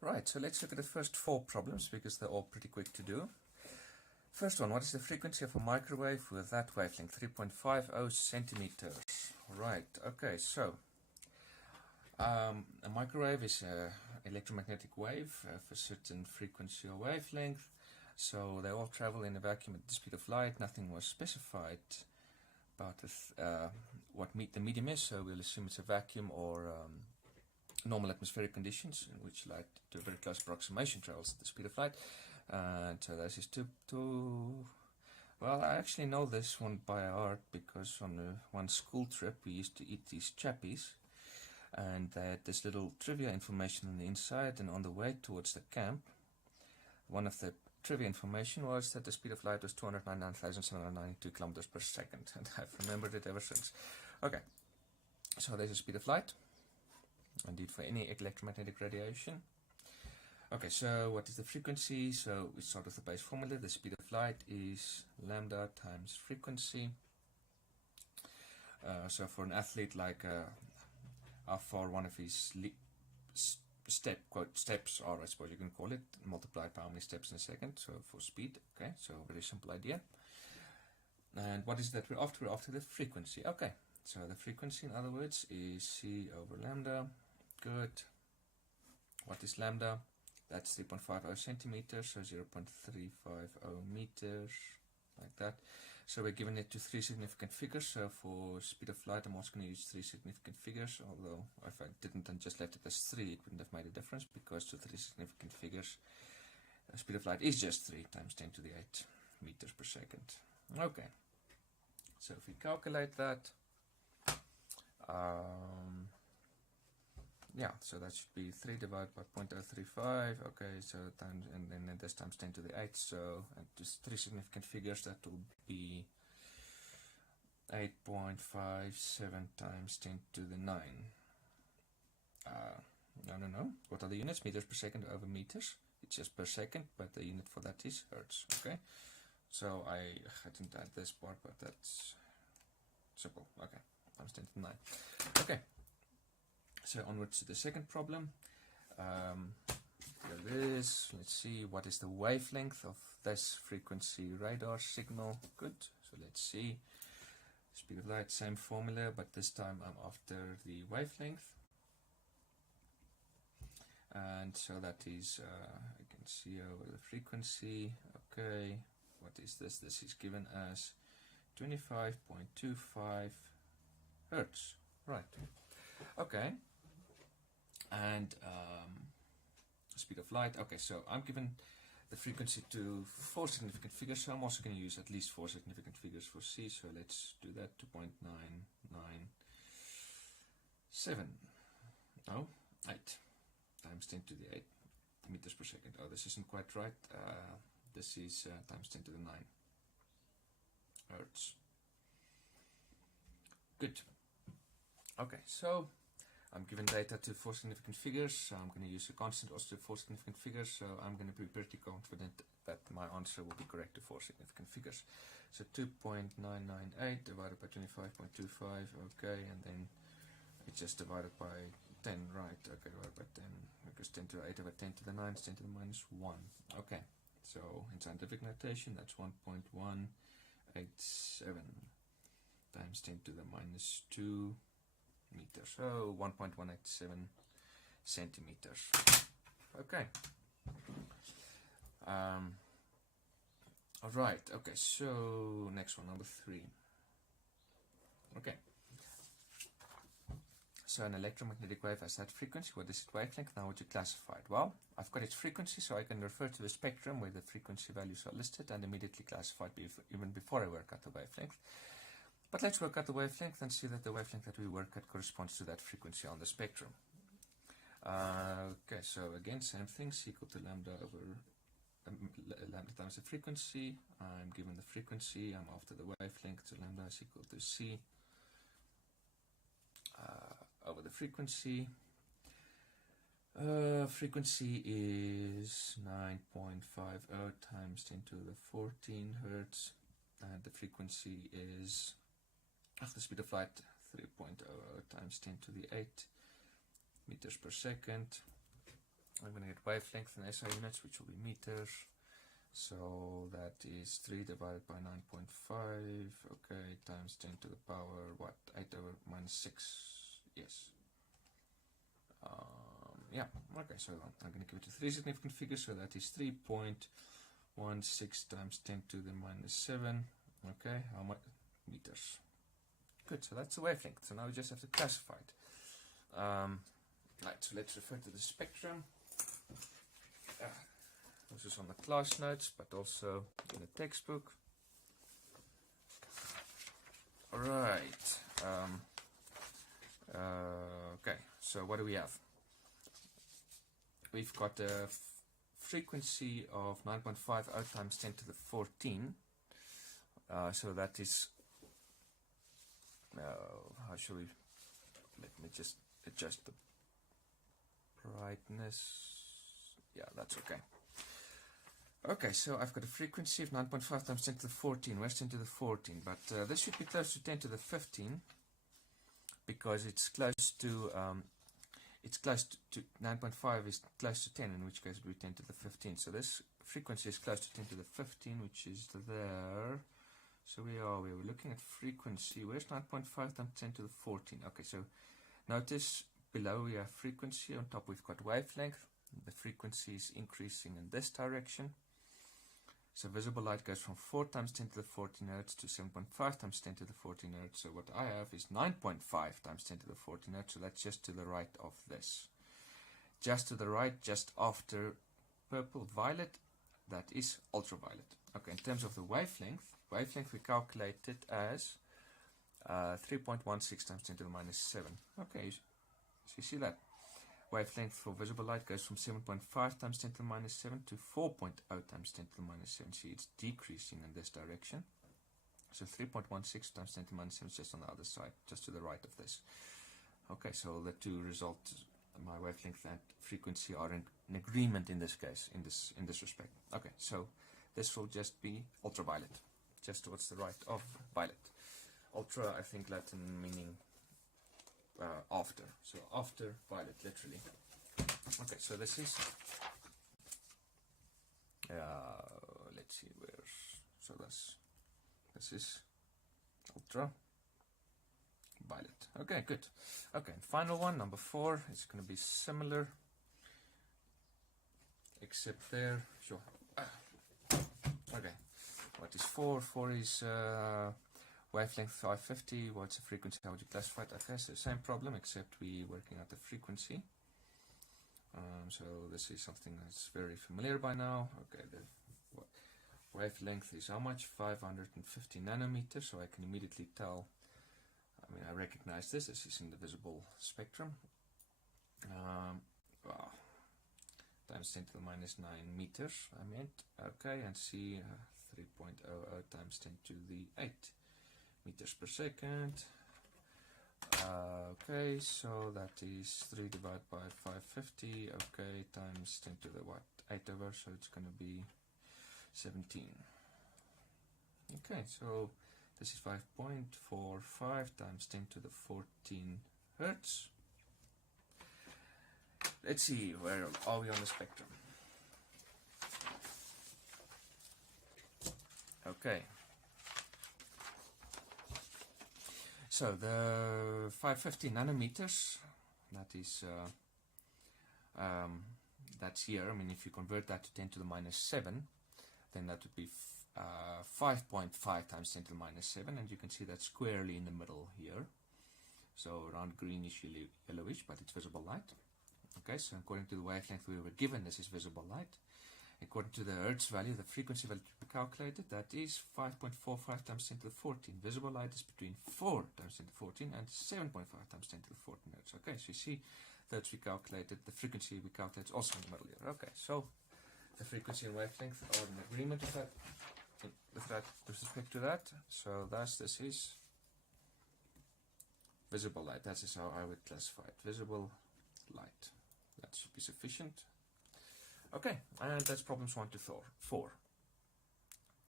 Right, so let's look at the first 4 problems because they're all pretty quick to do. First one, what is the frequency of a microwave with that wavelength? 3.50 centimeters. Right, okay, so a microwave is an electromagnetic wave of a certain frequency or wavelength. So they all travel in a vacuum at the speed of light. Nothing was specified about what the medium is, so we'll assume it's a vacuum or normal atmospheric conditions in which light to a very close approximation travels at the speed of light. And so this is well, I actually know this one by heart because on one school trip we used to eat these chappies, and they had this little trivia information on the inside, and on the way towards the camp, one of the trivia information was that the speed of light was 299,792 kilometers per second, and I've remembered it ever since. Okay, so there's the speed of light, indeed for any electromagnetic radiation. Okay, so what is the frequency? So we start with the base formula. The speed of light is lambda times frequency. So for an athlete, like how far one of his steps are, I suppose you can call it, multiplied by how many steps in a second, so for speed. Okay, so very simple idea. And what is that we're after? We're after the frequency. Okay, so the frequency, in other words, is C over lambda. Good. What is lambda? That's 3.50 centimeters, so 0.350 meters, like that. So we're giving it to 3 significant figures. So for speed of light, I'm also going to use 3 significant figures, although if I didn't and just left it as 3, it wouldn't have made a difference, because to 3 significant figures, speed of light is just 3 times 10 to the 8 meters per second. Okay, so if we calculate that, yeah, so that should be 3 divided by 0.035, okay, so times, and then this times 10 to the 8, so just 3 significant figures, that will be 8.57 times 10 to the 9. No, what are the units? Meters per second over meters. It's just per second, but the unit for that is hertz, okay? So I didn't add this part, but that's simple, okay, times 10 to the 9. Okay. So onwards to the second problem. Here it is. Let's see, what is the wavelength of this frequency radar signal? Good. So let's see. Speed of light, same formula, but this time I'm after the wavelength. And so that is, I can see over the frequency. Okay. What is this? This is given as 25.25 hertz. Right. Okay. And speed of light. Okay, so I'm given the frequency to 4 significant figures, so I'm also going to use at least 4 significant figures for C. So let's do that. 2.997. No, 8 times 10 to the 8 meters per second. Oh, this isn't quite right. This is times 10 to the 9 hertz. Good. Okay, so I'm given data to 4 significant figures, so I'm going to use a constant also to 4 significant figures, so I'm going to be pretty confident that my answer will be correct to 4 significant figures. So 2.998 divided by 25.25, okay, and then it's just divided by 10, right, okay, divided by 10, because 10 to the 8 over 10 to the 9 is 10 to the minus 1, okay, so in scientific notation, that's 1.187 times 10 to the minus 2 meters, so 1.187 centimeters. Okay. All right. Okay. So next one, number 3. Okay. So an electromagnetic wave has that frequency. What is its wavelength? Now, would you classify it? Well, I've got its frequency, so I can refer to the spectrum where the frequency values are listed and immediately classify it even before I work out the wavelength. But let's work out the wavelength and see that the wavelength that we work at corresponds to that frequency on the spectrum. Okay, so again, same thing, C equal to lambda over lambda times the frequency. I'm given the frequency, I'm after the wavelength, so lambda is equal to C over the frequency. Frequency is 9.50 times 10 to the 14 hertz, and the frequency is the speed of light 3.00 times 10 to the 8 meters per second. I'm going to get wavelength in SI units, which will be meters. So that is 3 divided by 9.5, okay, times 10 to the power, what, 8 over minus 6, yes. Yeah, okay, so I'm going to give it to 3 significant figures, so that is 3.16 times 10 to the minus 7, okay, how much meters? Good, so that's the wavelength, so now we just have to classify it. Right, so let's refer to the spectrum. This is on the class notes, but also in the textbook. Alright. Okay, so what do we have? We've got a frequency of 9.50 times 10 to the 14. So that is, how should we, let me just adjust the brightness. Yeah, that's okay. Okay, so I've got a frequency of 9.5 times 10 to the 14. Where's 10 to the 14? But this should be close to 10 to the 15 because it's close to 9.5 is close to 10, in which case it would be 10 to the 15. So this frequency is close to 10 to the 15, which is there. So we're looking at frequency. Where's 9.5 times 10 to the 14? Okay, so notice below we have frequency, on top we've got wavelength. The frequency is increasing in this direction. So visible light goes from 4 times 10 to the 14 Hertz to 7.5 times 10 to the 14 Hertz. So what I have is 9.5 times 10 to the 14 Hertz. So that's just to the right of this. Just to the right, just after purple violet, that is ultraviolet. Okay, in terms of the wavelength we calculate it as 3.16 times 10 to the minus 7. Okay, so you see that. Wavelength for visible light goes from 7.5 times 10 to the minus 7 to 4.0 times 10 to the minus 7. See, it's decreasing in this direction. So 3.16 times 10 to the minus 7 is just on the other side, just to the right of this. Okay, so the two results, my wavelength and frequency, are in agreement in this case, in this respect. Okay, so this will just be ultraviolet, just towards the right of violet. Ultra, I think Latin meaning after, so after violet, literally. Okay, so this is let's see where's, so this is ultra violet. Okay, good. Okay, and final one, number 4, is going to be similar, except there, sure. Okay, what is 4? 4 is wavelength 550. What's the frequency? How would you classify it? Okay, so same problem, except we're working out the frequency. So this is something that's very familiar by now. Okay, the wavelength is how much? 550 nanometers. So I can immediately tell. I mean, I recognize this. This is in the visible spectrum. Times 10 to the minus 9 meters. I meant. Okay, and see 3.00 times 10 to the 8. Meters per second. Okay, so that is 3 divided by 550. Okay, times 10 to the what? 8 over, so it's going to be 17. Okay, so this is 5.45 times 10 to the 14 Hertz. Let's see, where are we on the spectrum? Okay. So the 550 nanometers, that is, that's here. I mean, if you convert that to 10 to the minus 7, then that would be 5.5 times 10 to the minus 7, and you can see that squarely in the middle here. So around greenish, yellowish, but it's visible light. Okay, so according to the wavelength we were given, this is visible light. According to the Hertz value, the frequency value to be calculated, that is 5.45 times 10 to the 14. Visible light is between 4 times 10 to the 14 and 7.5 times 10 to the 14 Hertz. Okay, so you see that we calculated, the frequency we calculated also in the middle here. Okay, so the frequency and wavelength are in agreement with that, with respect to that. So thus this is visible light. That is how I would classify it. Visible light. That should be sufficient. Okay, and that's problems 1 to 4.